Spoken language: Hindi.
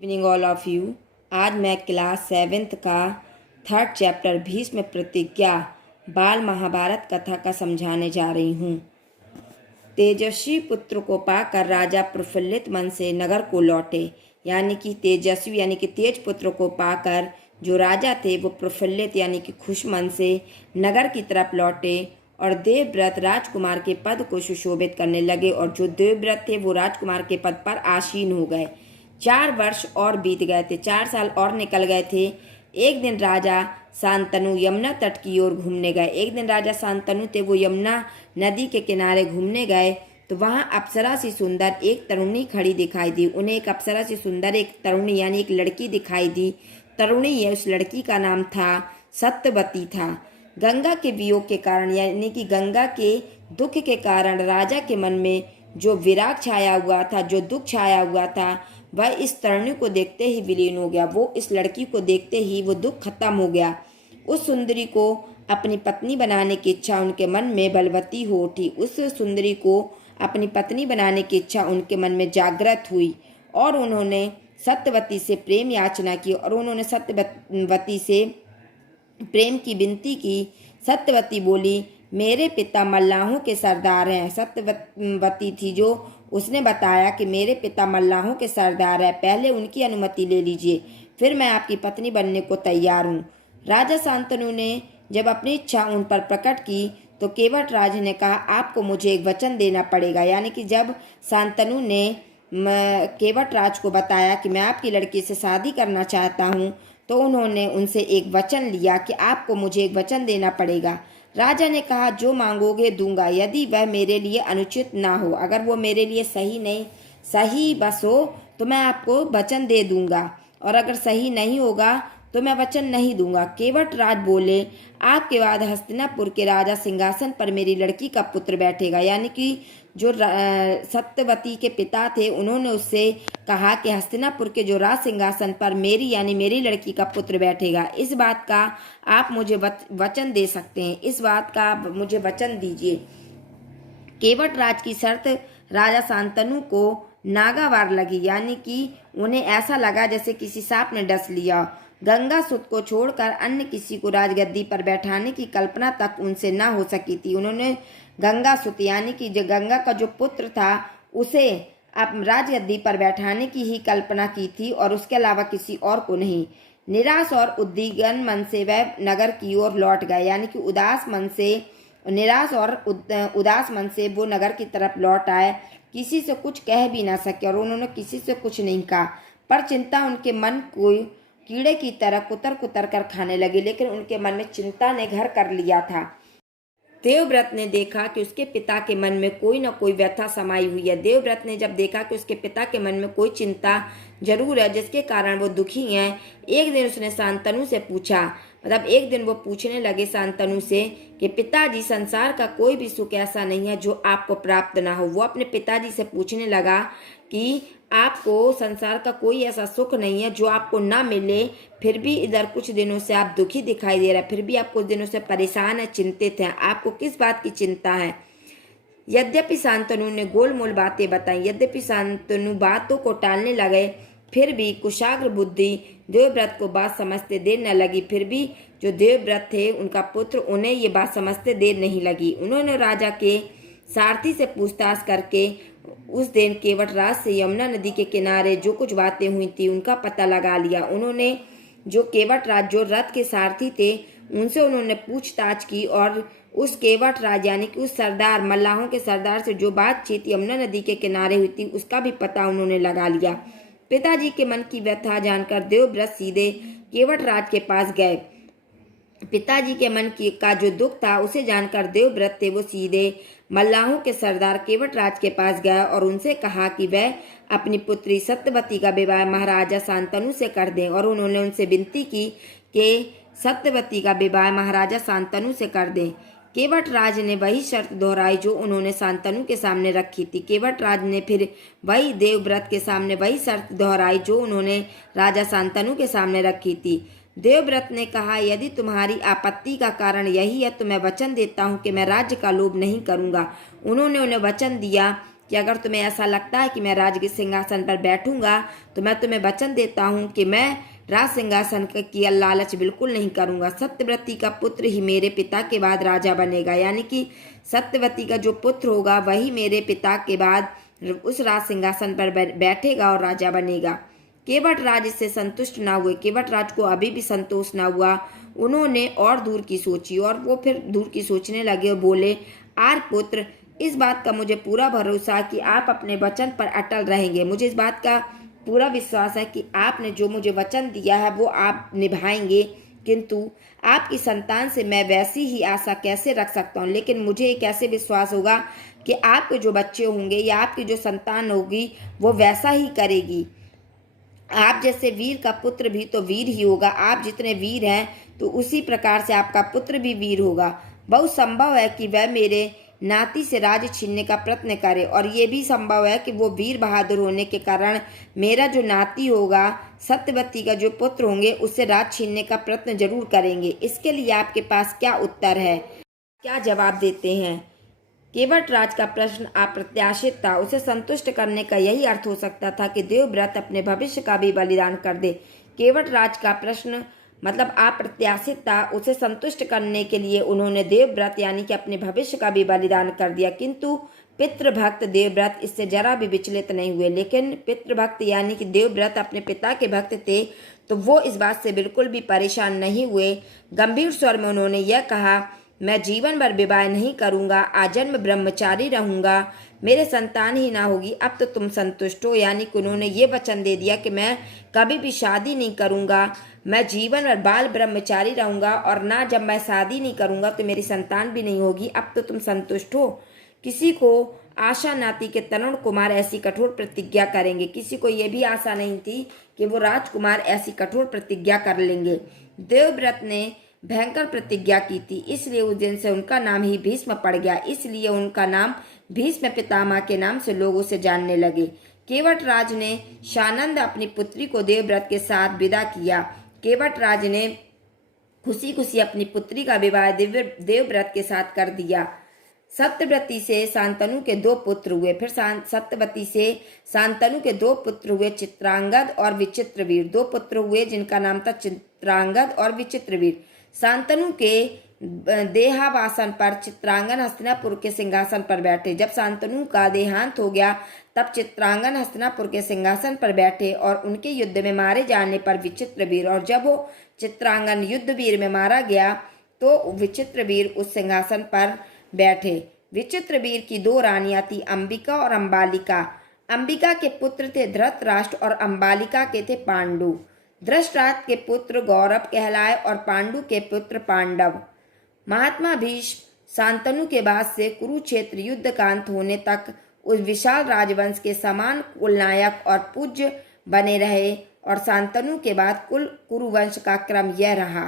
Evening all of you. आज मैं क्लास 7th का 3rd चैप्टर भीष्म प्रतिज्ञा बाल महाभारत कथा का समझाने जा रही हूँ। तेजस्वी पुत्र को पाकर राजा प्रफुल्लित मन से नगर को लौटे। यानी कि तेजस्वी यानी कि तेज पुत्र को पाकर जो राजा थे वो प्रफुल्लित यानी कि खुश मन से नगर की तरफ लौटे और देवव्रत राजकुमार के पद को सुशोभित करने लगे। और जो देवव्रत थे वो राजकुमार के पद पर आसीन हो गए। 4 वर्ष और बीत गए थे, 4 साल और निकल गए थे। एक दिन राजा शांतनु यमुना तट की ओर घूमने गए। एक दिन राजा शांतनु थे वो यमुना नदी के किनारे घूमने गए तो वहाँ अप्सरा सी सुंदर एक तरुणी खड़ी दिखाई दी। उन्हें एक अप्सरा सी सुंदर एक तरुणी यानी एक लड़की दिखाई दी। तरुणी है, उस लड़की का नाम था सत्यवती था। गंगा के वियोग के कारण यानी कि गंगा के दुख के कारण राजा के मन में जो विराग छाया हुआ था, जो दुख छाया हुआ था, वह इस तरुणी को देखते ही विलीन हो गया। वो इस लड़की को देखते ही वो दुख खत्म हो गया। उस सुंदरी को अपनी पत्नी बनाने की इच्छा उनके मन में बलवती हो उठी। उस सुंदरी को अपनी पत्नी बनाने की इच्छा उनके मन में जागृत हुई और उन्होंने सत्यवती से प्रेम याचना की और उन्होंने सत्यवती से प्रेम की विनती की। सत्यवती बोली, मेरे पिता मल्लाहों के सरदार हैं। सत्यवती थी जो उसने बताया कि मेरे पिता मल्लाहों के सरदार हैं, पहले उनकी अनुमति ले लीजिए, फिर मैं आपकी पत्नी बनने को तैयार हूँ। राजा शांतनु ने जब अपनी इच्छा उन पर प्रकट की तो केवट राज ने कहा, आपको मुझे एक वचन देना पड़ेगा। यानी कि जब शांतनु ने केवट राज को बताया कि मैं आपकी लड़की से शादी करना चाहता हूँ तो उन्होंने उनसे एक वचन लिया कि आपको मुझे एक वचन देना पड़ेगा। राजा ने कहा, जो मांगोगे दूंगा, यदि वह मेरे लिए अनुचित ना हो, अगर वो मेरे लिए सही बस हो तो मैं आपको वचन दे दूंगा, और अगर सही नहीं होगा तो मैं वचन नहीं दूंगा। केवट राज बोले, आपके बाद हस्तिनापुर के राजा सिंहासन पर मेरी लड़की का पुत्र बैठेगा। यानी कि जो सत्यवती के पिता थे उन्होंने उससे कहा कि हस्तिनापुर के जो राज सिंहासन पर मेरी लड़की का पुत्र बैठेगा। इस बात का आप मुझे वचन दे सकते हैं, इस बात का आप मुझे वचन दीजिए। केवट राज की शर्त राजा शांतनु को नागावार लगी। यानी कि उन्हें ऐसा लगा जैसे किसी सांप ने डस लिया। गंगा सुत को छोड़कर अन्य किसी को राजगद्दी पर बैठाने की कल्पना तक उनसे न हो सकी थी। उन्होंने गंगा सुत यानी कि जो गंगा का जो पुत्र था उसे अब राजगद्दी पर बैठाने की ही कल्पना की थी और उसके अलावा किसी और को नहीं। निराश और उद्विग्न मन से वह नगर की ओर लौट गए। यानी कि निराश और उदास मन से वो नगर की तरफ लौट आए। किसी से कुछ कह भी ना सके और उन्होंने किसी से कुछ नहीं कहा, पर चिंता उनके मन को कीड़े की तरह कुतर कुतर कर खाने लगी। लेकिन उनके मन में चिंता ने घर कर लिया था। देवव्रत ने देखा कि उसके पिता के मन में कोई न कोई व्यथा समाई हुई है। देवव्रत ने जब देखा कि उसके पिता के मन में कोई चिंता जरूर है जिसके कारण वो दुखी हैं, एक दिन उसने शांतनु से पूछा, एक दिन वो पूछने लगे शांतनु से कि पिताजी, संसार का कोई भी सुख ऐसा नहीं है जो आपको प्राप्त ना हो। वो अपने पिताजी से पूछने लगा कि आपको संसार का कोई ऐसा सुख नहीं है जो आपको ना मिले, फिर भी इधर कुछ दिनों से आप दुखी दिखाई दे रहे हैं, फिर भी आप कुछ दिनों से परेशान हैं, चिंतित हैं, आपको किस बात की चिंता है। यद्यपि शांतनु ने गोलमोल बातें बताई, यद्यपि शांतनु बातों को टालने लगे, फिर भी कुशाग्र बुद्धि देवव्रत को बात समझते देर न लगी। फिर भी जो देवव्रत थे उनका पुत्र, उन्हें ये बात समझते देर नहीं लगी। उन्होंने राजा के सारथी से पूछताछ करके उस दिन केवट राज से यमुना नदी के किनारे जो कुछ बातें हुई थी उनका पता लगा लिया। उन्होंने जो केवट राज जो रथ के सारथी थे उनसे उन्होंने पूछताछ की और उस केवट राज यानी कि उस सरदार मल्लाहों के सरदार से जो बातचीत यमुना नदी के किनारे हुई थी उसका भी पता उन्होंने लगा लिया। पिताजी के मन की व्यथा जानकर देवव्रत सीधे केवट राज के पास गए। पिताजी के मन का जो दुख था उसे जानकर देवव्रत थे वो सीधे मल्लाहों के सरदार केवट राज के पास गया और उनसे कहा कि वह अपनी पुत्री सत्यवती का विवाह महाराजा शांतनु से कर दें। और उन्होंने उनसे विनती की कि सत्यवती का विवाह महाराजा शांतनु से कर दें। केवट राज ने वही शर्त दोहराई जो उन्होंने शांतनु के सामने रखी थी। केवट राज ने फिर वही देवव्रत के सामने वही शर्त दोहराई जो उन्होंने राजा शांतनु के सामने रखी थी। देवव्रत ने कहा, यदि तुम्हारी आपत्ति का कारण यही है तो मैं वचन देता हूँ कि मैं राज्य का लोभ नहीं करूँगा। उन्होंने उन्हें वचन दिया कि अगर तुम्हें ऐसा लगता है कि मैं राज के सिंहासन पर बैठूंगा तो मैं तुम्हें वचन देता हूँ कि मैं राज सिंहासन की लालच बिल्कुल नहीं करूंगा। सत्यवती का पुत्र ही मेरे पिता के बाद राजा बनेगा, यानी कि सत्यवती का जो पुत्र होगा वही मेरे पिता के बाद उस राज सिंहासन पर बैठेगा और राजा बनेगा। केवटराज इससे संतुष्ट ना हुए। केवटराज को अभी भी संतोष ना हुआ। उन्होंने और दूर की सोची और वो फिर दूर की सोचने लगे और बोले, आर्यपुत्र, इस बात का मुझे पूरा भरोसा कि आप अपने वचन पर अटल रहेंगे। मुझे इस बात का पूरा विश्वास है कि आपने जो मुझे वचन दिया है वो आप निभाएंगे, किंतु आपकी संतान से मैं वैसी ही आशा कैसे रख सकता हूँ। लेकिन मुझे ये कैसे विश्वास होगा कि आपके जो बच्चे होंगे या आपकी जो संतान होगी वो वैसा ही करेगी। आप जैसे वीर का पुत्र भी तो वीर ही होगा। आप जितने वीर हैं तो उसी प्रकार से आपका पुत्र भी वीर होगा। बहुत संभव है कि वह मेरे नाती से राज छीनने का प्रयत्न करे, और ये भी संभव है कि वो वीर बहादुर होने के कारण मेरा जो नाती होगा, सत्यवती का जो पुत्र होंगे, उससे राज छीनने का प्रयत्न जरूर करेंगे। इसके लिए आपके पास क्या उत्तर है, क्या जवाब देते हैं? केवटराज का प्रश्न अप्रत्याशित था। उसे संतुष्ट करने का यही अर्थ हो सकता था कि देवव्रत अपने भविष्य का भी बलिदान कर दे। केवटराज का प्रश्न मतलब अप्रत्याशित था। उसे संतुष्ट करने के लिए उन्होंने देवव्रत यानी कि अपने भविष्य का भी बलिदान कर दिया, किंतु पितृभक्त देवव्रत इससे जरा भी विचलित नहीं हुए। लेकिन पितृभक्त यानी कि देवव्रत अपने पिता के भक्त थे, तो वो इस बात से बिल्कुल भी परेशान नहीं हुए। गंभीर स्वर में उन्होंने यह कहा, मैं जीवन भर विवाह नहीं करूंगा, आजन्म ब्रह्मचारी रहूंगा, मेरे संतान ही ना होगी। अब तो तुम संतुष्ट हो। यानी कि उन्होंने ये वचन दे दिया कि मैं कभी भी शादी नहीं करूंगा, मैं जीवन भर बाल ब्रह्मचारी रहूंगा, और ना जब मैं शादी नहीं करूंगा तो मेरी संतान भी नहीं होगी। अब तो तुम संतुष्ट हो। किसी को आशा न थी कि तरुण कुमार ऐसी कठोर प्रतिज्ञा करेंगे। किसी को यह भी आशा नहीं थी कि वो राजकुमार ऐसी कठोर प्रतिज्ञा कर लेंगे। देवव्रत ने भयंकर प्रतिज्ञा की थी, इसलिए उस दिन से उनका नाम ही भीष्म पड़ गया। इसलिए उनका नाम भीष्म पितामह के नाम से लोग उसे जानने लगे। केवटराज ने सानंद अपनी पुत्री को देवव्रत के साथ विदा किया। केवटराज ने खुशी खुशी अपनी पुत्री का विवाह देवव्रत के साथ कर दिया। सत्यवती से शांतनु के दो पुत्र हुए। फिर सत्यवती से शांतनु के दो पुत्र हुए, चित्रांगद और विचित्रवीर। दो पुत्र हुए जिनका नाम था चित्रांगद और विचित्रवीर। शांतनु के देहावसान पर चित्रांगन हस्तिनापुर के सिंहासन पर बैठे। जब शांतनु का देहांत हो गया तब चित्रांगन हस्तिनापुर के सिंहासन पर बैठे और उनके युद्ध में मारे जाने पर विचित्रवीर, और जब वो चित्रांगन युद्धवीर में मारा गया तो विचित्रवीर उस सिंहासन पर बैठे। विचित्रवीर की दो रानियां थी, अंबिका और अंबालिका। अंबिका के पुत्र थे धृतराष्ट्र और अंबालिका के थे पांडु। धृतराष्ट्र के पुत्र गौरव कहलाए और पांडु के पुत्र पांडव। महात्मा भीष्म शांतनु के बाद से कुरुक्षेत्र युद्ध का अंत होने तक उस विशाल राजवंश के समान कुलनायक और पूज्य बने रहे, और शांतनु के बाद कुल कुरुवंश का क्रम यह रहा।